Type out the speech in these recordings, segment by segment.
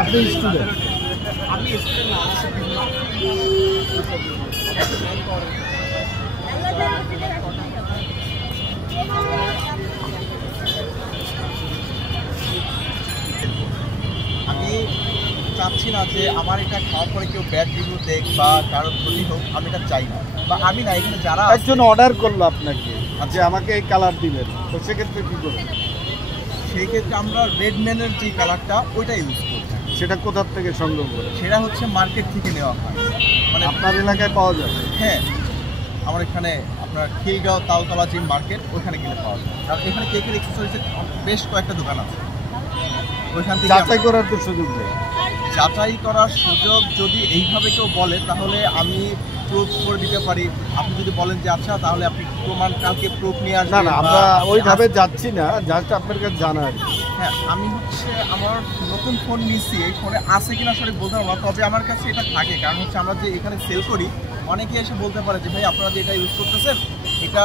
আপনি স্টুডেন্ট? আমি স্টুডেন্ট না, আমি চাচ্ছি না যে আমার এটা খাওয়ার পরে কেউ ব্যাড রিভিউ দেখ বা কারো ক্ষতি হোক, আমি এটা চাই না। বা আমি না, এখানে যারা একজন অর্ডার করলো আপনাকে যে আমাকে এই কালার দিবেন, তো সেক্ষেত্রে কী করবেন? সেই ক্ষেত্রে আমরা রেডম্যানের যে কালারটা ওইটা ইউজ করি। সেটা কোথার থেকে সংগ্রহ করে? সেটা হচ্ছে মার্কেট থেকে নেওয়া হয়। মানে আপনার এলাকায় পাওয়া যাবে? হ্যাঁ, আমার এখানে আপনার খিলগাঁও তালতলা যে মার্কেট, ওইখানে গেলে পাওয়া যায়। আর এখানে কেকের এক্সেসরিজের বেশ কয়েকটা দোকান আছে, ওইখান থেকে যাচাই করার তো সুযোগ নেই। যাচাই করার সুযোগ যদি এইভাবে কেউ বলে তাহলে আমি প্রুফ করে দিতে পারি। আপনি যদি বলেন যে আচ্ছা, তাহলে আপনি প্রমাণ কালকে প্রুফ নিয়ে আসবেন। না না, আমরা ওইভাবে যাচ্ছি না, জাস্ট আপনার কাছে জানা আর কি। হ্যাঁ, আমি হচ্ছে আমার নতুন ফোন নিচ্ছি, এই ফোনে আছে কিনা সঠিক বলতে পারবো না, তবে আমার কাছে এটা থাকে। কারণ হচ্ছে আমরা যে এখানে সেল করি, অনেকে এসে বলতে পারে যে ভাই আপনারা যে এটা ইউজ করতেছেন, এটা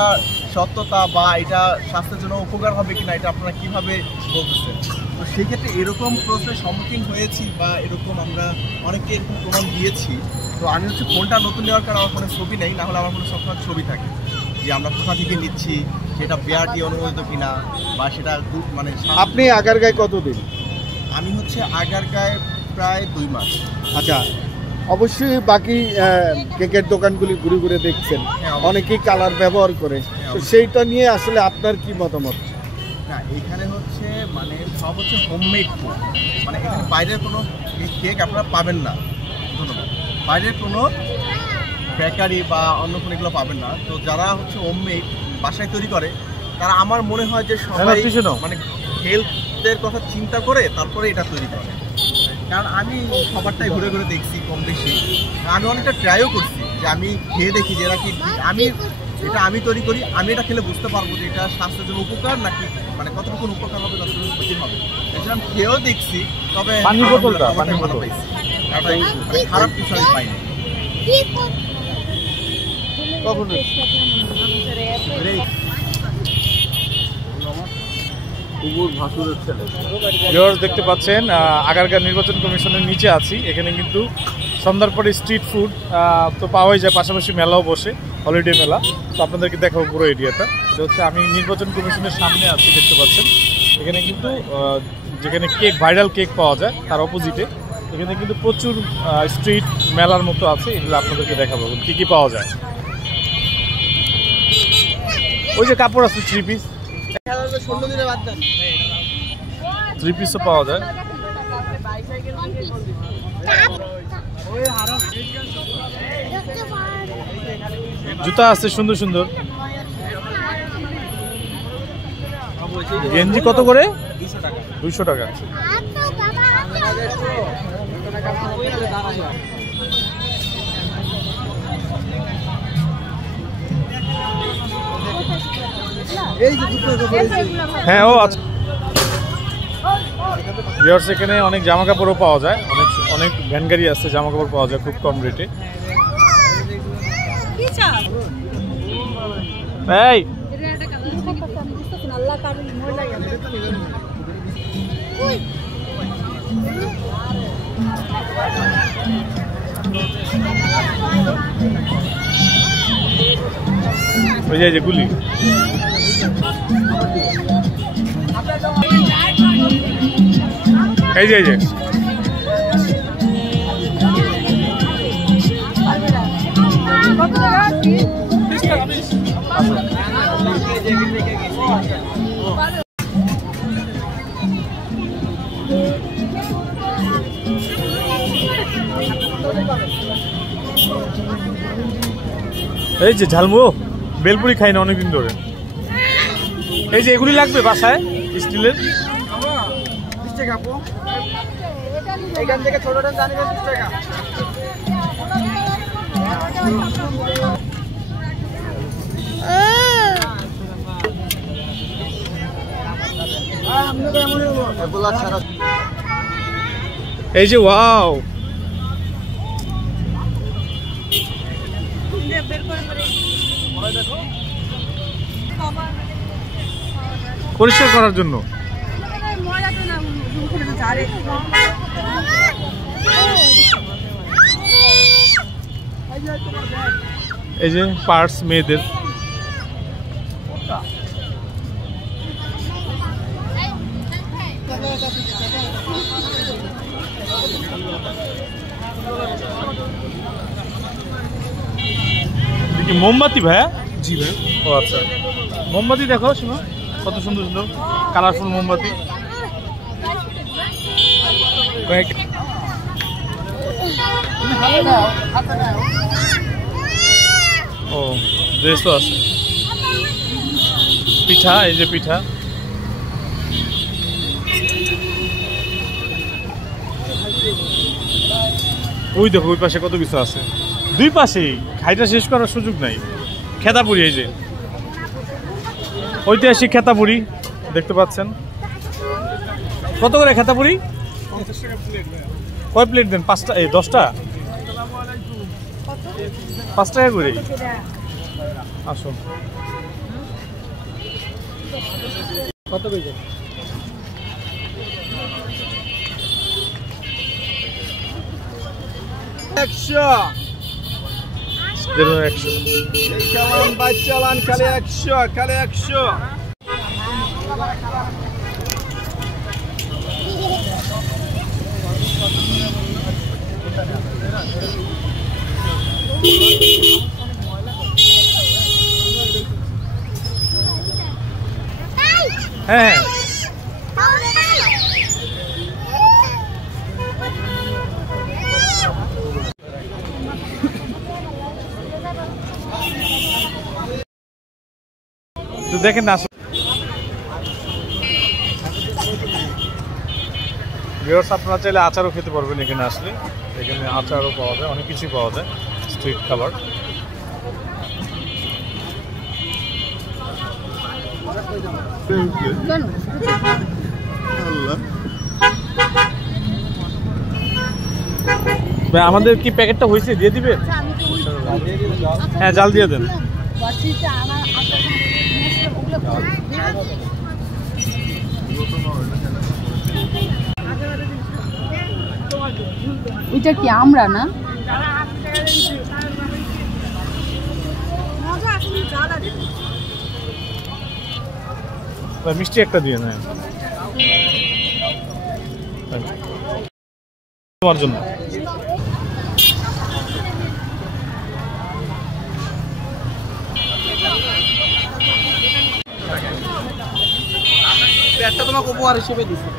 সত্যতা বা এটা স্বাস্থ্যের জন্য উপকার হবে কিনা, এটা আপনারা কীভাবে বলতেছেন। তো সেক্ষেত্রে এরকম প্রশ্নের সম্মুখীন হয়েছি বা এরকম আমরা অনেকে এরকম প্রমাণ দিয়েছি। তো আমি হচ্ছে ফোনটা নতুন নেওয়ার কারণে আমার ফোনে ছবি নেই, নাহলে আমার ফোনে সবসময় ছবি থাকে যে আমরা কোথা থেকে নিচ্ছি, সেটা বিআরটি অনুমোদিত কিনা বা সেটা মানে। আপনি আগারগাঁয় কতদিন? আমি হচ্ছে আগারগাঁয় প্রায় 2 মাস। আচ্ছা, অবশ্যই বাকি কেকের দোকানগুলি ঘুরে ঘুরে দেখছেন, অনেকেই কালার ব্যবহার করে, তো সেইটা নিয়ে আসলে আপনার কি মতামত? না, এখানে হচ্ছে মানে সব হচ্ছে হোমমেড ফুড, মানে এখানে বাইরের কোনো কেক আপনারা পাবেন না। ধন্যবাদ। বাইরের কোনো বেকারি বা অন্য কোনো এগুলো পাবেন না। তো যারা হচ্ছে হোমমেড বাসায় তৈরি করে, তারা আমার মনে হয় যে সবাই মানে হেলথের কথা চিন্তা করে তারপরে এটা তৈরি করে। কারণ আমি সবারটাই ঘুরে ঘুরে দেখছি কম বেশি, আমি অনেকটা ট্রাইও করছি যে আমি খেয়ে দেখি যে এরা কি, আমি এটা আমি তৈরি করি, আমি এটা খেলে বুঝতে পারবো যে এটা স্বাস্থ্যের জন্য উপকার নাকি মানে কতটুকু উপকার হবে, কতটুকু ক্ষতি হবে। এছাড়া আমি খেয়েও দেখছি, তবে পানি বোতলটা ভালো পাইছি, খারাপ কিছু আমি পাইনি। দেখতে পাচ্ছেন আগারগাঁও নির্বাচন কমিশনের নিচে আছি। এখানে কিন্তু সন্ধ্যার পরে স্ট্রিট ফুড তো পাওয়াই যায়, পাশাপাশি মেলাও বসে, হলিডে মেলা। তো আপনাদেরকে দেখাবো পুরো এরিয়াটা। এটা হচ্ছে আমি নির্বাচন কমিশনের সামনে আছি, দেখতে পাচ্ছেন। এখানে কিন্তু যেখানে কেক, ভাইরাল কেক পাওয়া যায়, তার অপোজিটে এখানে কিন্তু প্রচুর স্ট্রিট মেলার মতো আছে। এগুলো আপনাদেরকে দেখাবো কী কী পাওয়া যায়। ওই যে কাপড় আছে 3 পিস, 3 পিসও পাওয়া যায়। জুতা আছে সুন্দর সুন্দর। গেঞ্জি কত করে? 200 টাকা। হ্যাঁ, ও আচ্ছা। এখানে অনেক জামা কাপড়ও পাওয়া যায়, অনেক ভ্যান গাড়ি আছে, জামা কাপড় পাওয়া যায় খুব কম রেটে। এই ওই যে গুলি, এই যে এই যে ঝালমুড়ো, বেলপুরি খাই না অনেকদিন ধরে। এই যে এগুলি লাগবে বাসায়, স্টিলের। এখান থেকে ছোটটা জানিবেন 20 টাকা। এই যে ওয়াও, পরিষ্কার করার জন্য। এই যে পার্টস মেয়েদের, মোমবাতি ভাইয়া? জি ভাই। ও আচ্ছা, মোমবাতি দেখো শোনো, কত সুন্দর সুন্দর কালারফুল মোমবাতি। ও ড্রেসও আছে, পিঠা, এই যে পিঠা। ওই দেখো ওই পাশে কত কিছু আছে, দুই পাশেই, খাইটা শেষ করার সুযোগ নাই। খেতাপুরি, এই যে ঐতিহাসিক খেতাপুরি দেখতে পাচ্ছেন। কত করে খেতাপুরি? 50 টাকা প্লেট। কয় প্লেট দেন? 5টা, এই 10টা, 5 টাকা করে। আসুন, কত করে? 100 100। চালান বাই চালান, খালি 100, খালি 100। হ্যাঁ, তো দেখেন না, ভিউয়ার্স আপনারা চাইলে আচারও খেতে পারবেন এখানে আসলে। এখানে আচারও পাওয়া যায়, অনেক কিছুই পাওয়া যায়, স্ট্রিট খাবার। আমাদের কি প্যাকেটটা হয়েছে, দিয়ে দিবেন? হ্যাঁ, জাল দিয়ে দেন। এটা কি আমরা না? মিষ্টি একটা দিয়ে নেয় তোমার জন্য। একটা তোমাকে উপহার হিসেবে দিচ্ছি।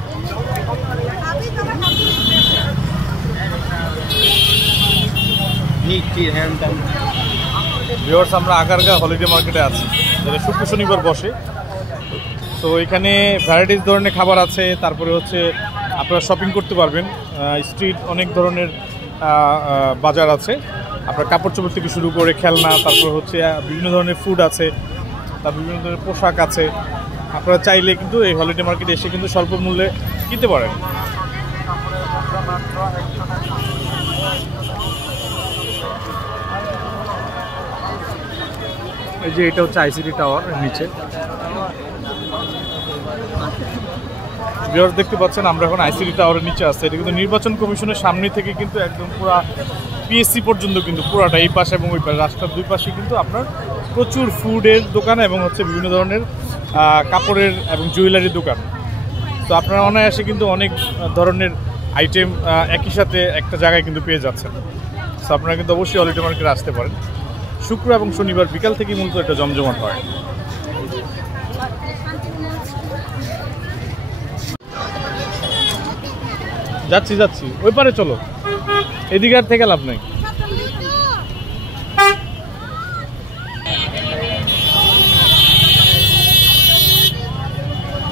ভিউয়ার্স আমরা আগারগা হলিডে মার্কেটে আছি, যেটা শুক্র শনিবার বসে। তো এখানে ভ্যারাইটিস ধরনের খাবার আছে, তারপরে হচ্ছে আপনারা শপিং করতে পারবেন। স্ট্রিট অনেক ধরনের বাজার আছে, আপনার কাপড় চোপড় থেকে শুরু করে খেলনা, তারপর হচ্ছে বিভিন্ন ধরনের ফুড আছে, তার বিভিন্ন ধরনের পোশাক আছে। আপনারা চাইলে কিন্তু এই হলিডে মার্কেটে এসে কিন্তু স্বল্প মূল্যে কিনতে পারেন। এই যে এটা হচ্ছে আইসিটি টাওয়ার নিচে। ভিউয়ার্স দেখতে পাচ্ছেন আমরা এখন আইসিটি টাওয়ারের নিচে আছি। এটা কিন্তু নির্বাচন কমিশনের সামনে থেকে কিন্তু একদম পুরো পিএসসি পর্যন্ত কিন্তু পুরাটা, এই পাশে এবং ওই পাশে, রাস্তার দুই পাশে কিন্তু আপনার প্রচুর ফুডের দোকান এবং হচ্ছে বিভিন্ন ধরনের কাপড়ের এবং জুয়েলারির দোকান। তো আপনারা অনায়াসে কিন্তু অনেক ধরনের আইটেম একই সাথে একটা জায়গায় কিন্তু পেয়ে যাচ্ছেন। তো আপনারা কিন্তু অবশ্যই হলিডে মার্কেটে আসতে পারেন। শুক্র এবং শনিবার বিকাল থেকেই মূলত এটা জমজমাট হয়। যাচ্ছি যাচ্ছি, ওই পারে চলো, এদিকে আর থেকে লাভ নাই।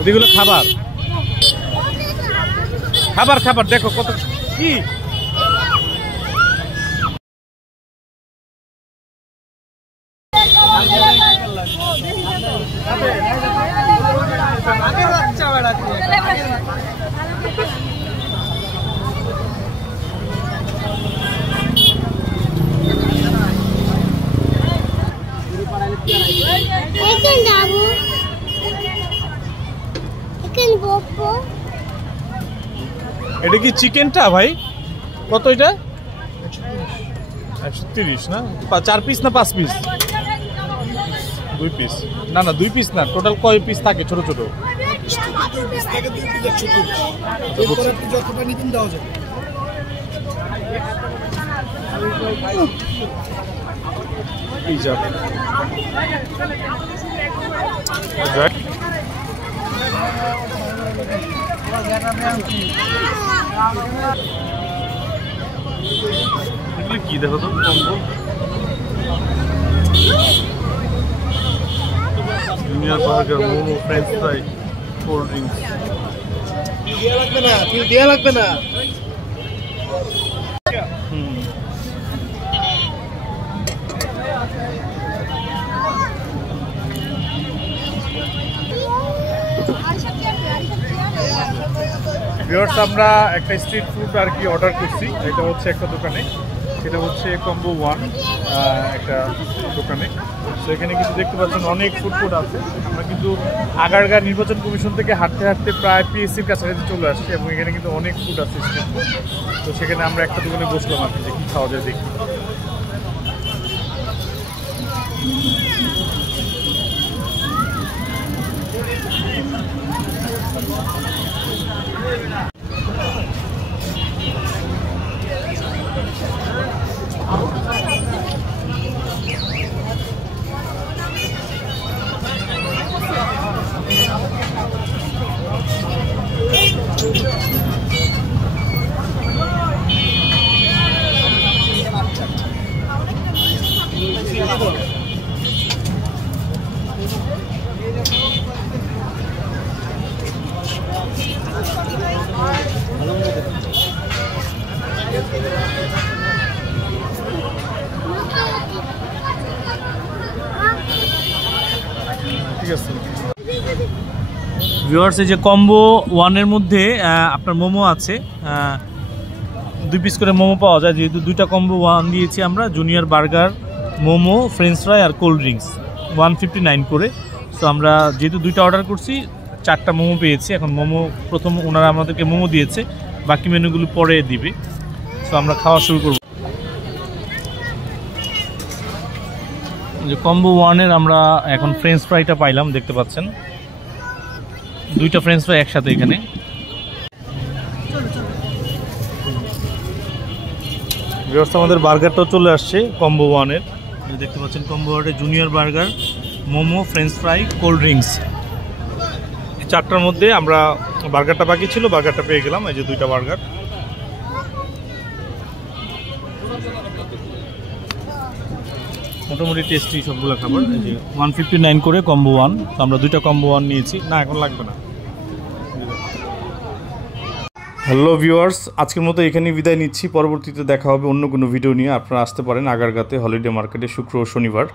ওদিকগুলো খাবার খাবার খাবার দেখো কত কি। এটা কি চিকেনটা ভাই? কত এটা? 130 না? 4 পিস না 5 পিস? 2 পিস। না না 2 পিস না, টোটাল কয় পিস থাকে ছোট ছোট? কি দেখো তো combo junior burger, momo, French fry, cold drinks. দেয়া লাগবে না। ভিউয়ার্স, আমরা একটা স্ট্রিট ফুড আর কি অর্ডার করছি। এটা হচ্ছে একটা দোকানে, সেটা হচ্ছে কম্বো 1 একটা দোকানে। তো এখানে কিন্তু দেখতে পাচ্ছেন অনেক ফুড কোর্ট আছে। আমরা কিন্তু আগারগাঁও নির্বাচন কমিশন থেকে হাঁটতে হাঁটতে প্রায় পিএসসির কাছাকাছি চলে আসছি এবং এখানে কিন্তু অনেক ফুড আছে স্ট্রিট ফুড। তো সেখানে আমরা একটা দোকানে বসলাম আর কি, যে কী খাওয়া যায় দেখি। ঠিক আছে ভিউয়ার্স, এই যে কম্বো 1 এর মধ্যে আপনার মোমো আছে, 2 পিস করে মোমো পাওয়া যায়। যেহেতু 2টা কম্বো 1 দিয়েছি আমরা, junior burger, momo, French fry আর কোল্ড ড্রিঙ্কস 159 করে। সো আমরা যেহেতু 2টা অর্ডার করছি, 4টা মোমো পেয়েছি। এখন মোমো প্রথম ওনারা আমাদেরকে মোমো দিয়েছে, বাকি মেনুগুলো পরে দিবে। সো আমরা খাওয়া শুরু করব। যে কম্বো 1 এর আমরা এখন ফ্রেঞ্চ ফ্রাইটা পাইলাম, দেখতে পাচ্ছেন 2টা ফ্রেঞ্চ ফ্রাই একসাথে এখানে। ভিউয়ার্স, আমাদের বার্গারটাও চলে আসছে কম্বো 1 এর। দেখতে পাচ্ছেন কম্বো 1 এর junior burger, momo, French fry, cold drinks. 4টার মধ্যে আমরা বার্গারটা বাকি ছিল, বার্গারটা পেয়ে গেলাম। এই যে 2টা বার্গার। মোটামুটি টেস্টি সবগুলো খাবার। এই যে 159 করে কম্বো 1। তো আমরা 2টা কম্বো 1 নিয়েছি। না, এখন লাগবে না। হ্যালো ভিউয়ার্স, আজকের মতো এখানেই বিদায় নিচ্ছি। পরবর্তীতে দেখা হবে অন্য কোনো ভিডিও নিয়ে। আপনারা আসতে পারেন আগারগাঁওতে হলিডে মার্কেটে শুক্র ও শনিবার।